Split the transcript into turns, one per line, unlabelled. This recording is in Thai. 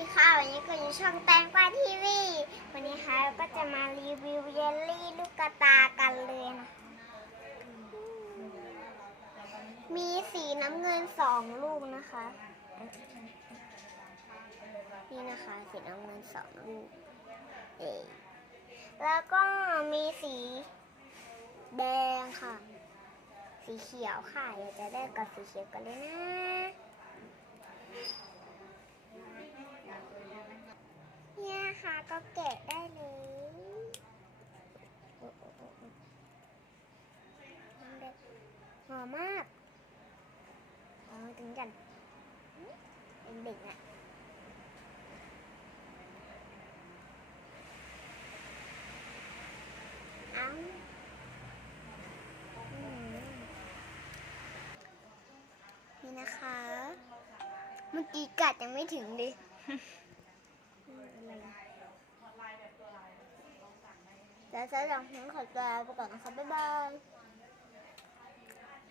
ดีค่ะวันนี้ก็อยู่ช่องแตงกวาทีวีวันนี้ค่ะเราก็จะมารีวิวเยลลี่ลูกกระตากันเลยนะมีสีน้ำเงินสองลูกนะคะ นี่นะคะสีน้ำเงินสองลูกเอแล้วก็มีสีแดงค่ะ สีเขียวค่ะอยากจะได้กับสีเขียวกันเลยนะ เนี่ยค่ะก็ แกะได้เลยมันหอมมากเอามถึงกันเป็นเด็กอะเอาอืมนี่นะคะ เมื่อกี้กัดยังไม่ถึงเลย อืมอะไรนะ แล้วจะลองทั้งข